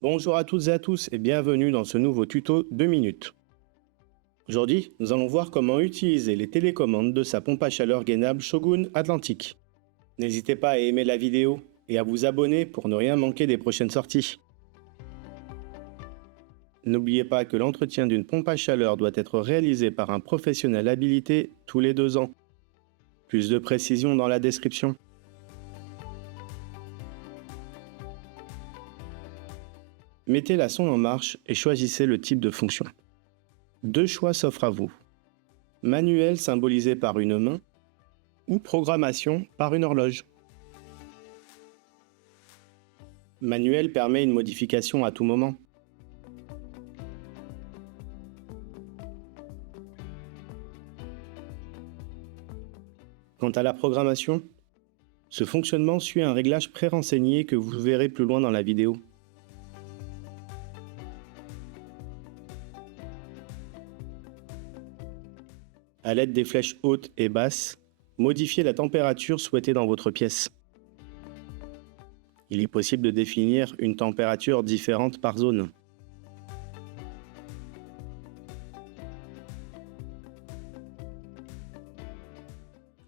Bonjour à toutes et à tous et bienvenue dans ce nouveau tuto 2 minutes. Aujourd'hui, nous allons voir comment utiliser les télécommandes de sa pompe à chaleur gainable Shogun Atlantic. N'hésitez pas à aimer la vidéo et à vous abonner pour ne rien manquer des prochaines sorties. N'oubliez pas que l'entretien d'une pompe à chaleur doit être réalisé par un professionnel habilité tous les 2 ans. Plus de précision dans la description. Mettez la sonde en marche et choisissez le type de fonction. Deux choix s'offrent à vous. Manuel symbolisé par une main ou programmation par une horloge. Manuel permet une modification à tout moment. Quant à la programmation, ce fonctionnement suit un réglage pré-renseigné que vous verrez plus loin dans la vidéo. À l'aide des flèches hautes et basses, modifiez la température souhaitée dans votre pièce. Il est possible de définir une température différente par zone.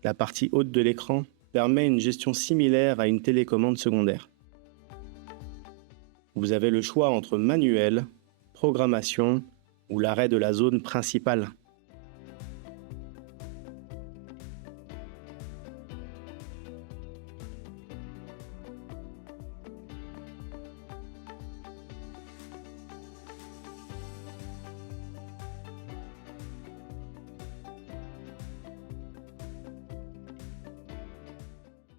La partie haute de l'écran permet une gestion similaire à une télécommande secondaire. Vous avez le choix entre manuel, programmation ou l'arrêt de la zone principale.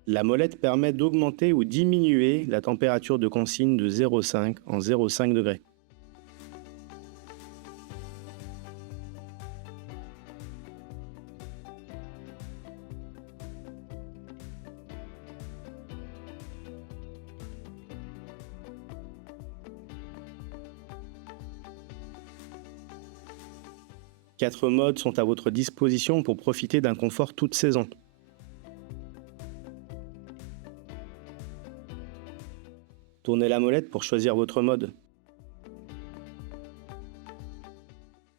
La molette permet d'augmenter ou diminuer la température de consigne de 0,5 en 0,5 degrés. Quatre modes sont à votre disposition pour profiter d'un confort toute saison. Tournez la molette pour choisir votre mode.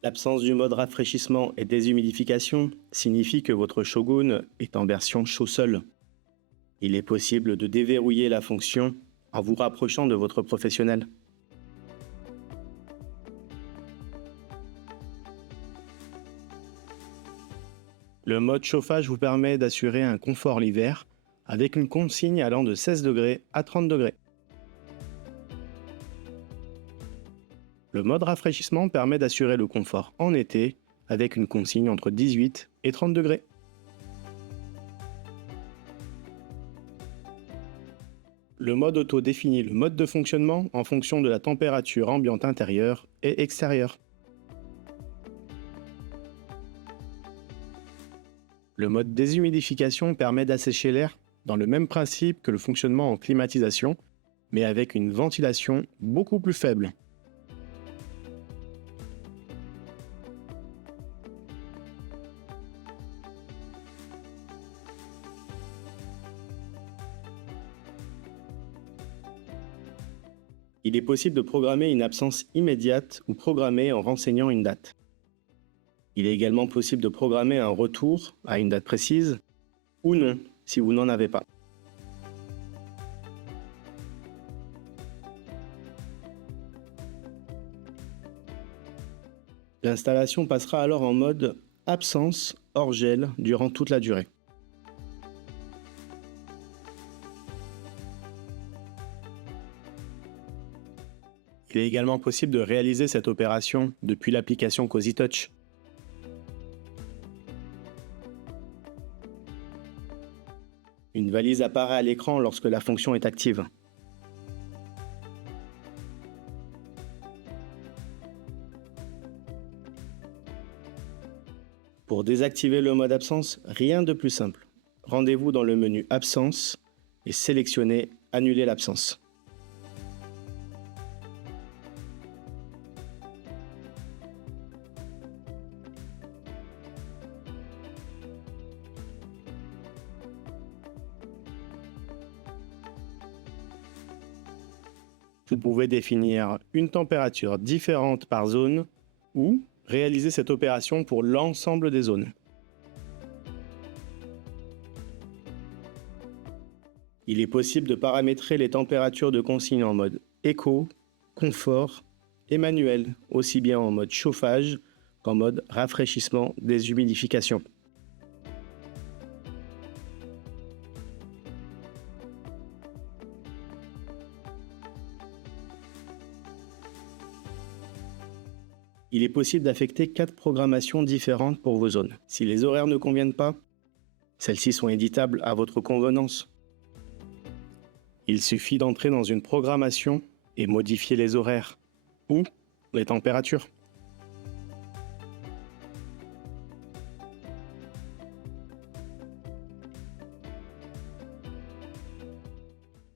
L'absence du mode rafraîchissement et déshumidification signifie que votre Shogun est en version chaud seul. Il est possible de déverrouiller la fonction en vous rapprochant de votre professionnel. Le mode chauffage vous permet d'assurer un confort l'hiver avec une consigne allant de 16 degrés à 30 degrés. Le mode rafraîchissement permet d'assurer le confort en été avec une consigne entre 18 et 30 degrés. Le mode auto définit le mode de fonctionnement en fonction de la température ambiante intérieure et extérieure. Le mode déshumidification permet d'assécher l'air dans le même principe que le fonctionnement en climatisation, mais avec une ventilation beaucoup plus faible. Il est possible de programmer une absence immédiate ou programmer en renseignant une date. Il est également possible de programmer un retour à une date précise ou non si vous n'en avez pas. L'installation passera alors en mode absence hors gel durant toute la durée. Il est également possible de réaliser cette opération depuis l'application Cozy Touch. Une valise apparaît à l'écran lorsque la fonction est active. Pour désactiver le mode absence, rien de plus simple. Rendez-vous dans le menu Absence et sélectionnez Annuler l'absence. Vous pouvez définir une température différente par zone ou réaliser cette opération pour l'ensemble des zones. Il est possible de paramétrer les températures de consigne en mode éco, confort et manuel, aussi bien en mode chauffage qu'en mode rafraîchissement, déshumidification. Il est possible d'affecter 4 programmations différentes pour vos zones. Si les horaires ne conviennent pas, celles-ci sont éditables à votre convenance. Il suffit d'entrer dans une programmation et modifier les horaires ou les températures.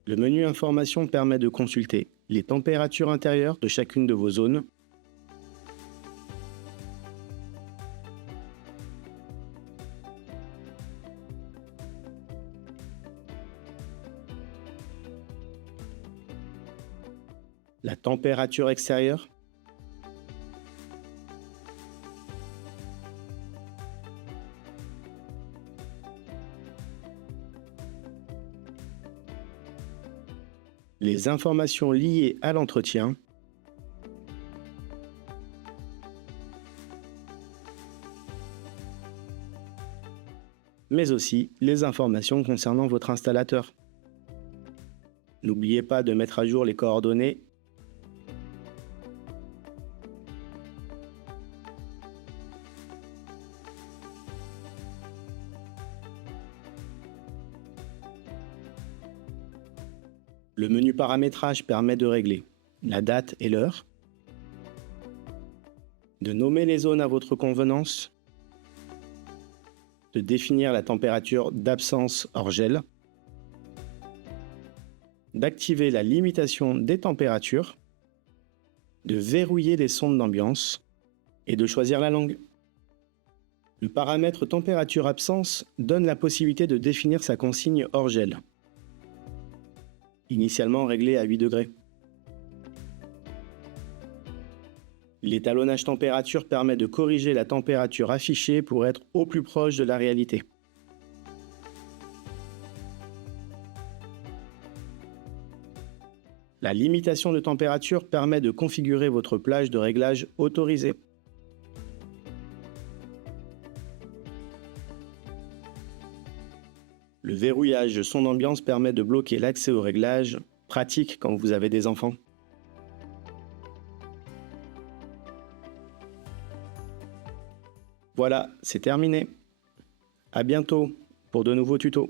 Le menu Information permet de consulter les températures intérieures de chacune de vos zones, la température extérieure, les informations liées à l'entretien, mais aussi les informations concernant votre installateur. N'oubliez pas de mettre à jour les coordonnées Le menu paramétrage permet de régler la date et l'heure, de nommer les zones à votre convenance, de définir la température d'absence hors gel, d'activer la limitation des températures, de verrouiller les sondes d'ambiance et de choisir la langue. Le paramètre température absence donne la possibilité de définir sa consigne hors gel, initialement réglé à 8 degrés. L'étalonnage température permet de corriger la température affichée pour être au plus proche de la réalité. La limitation de température permet de configurer votre plage de réglage autorisée. Le verrouillage son d'ambiance permet de bloquer l'accès au réglage, pratique quand vous avez des enfants. Voilà, c'est terminé. À bientôt pour de nouveaux tutos.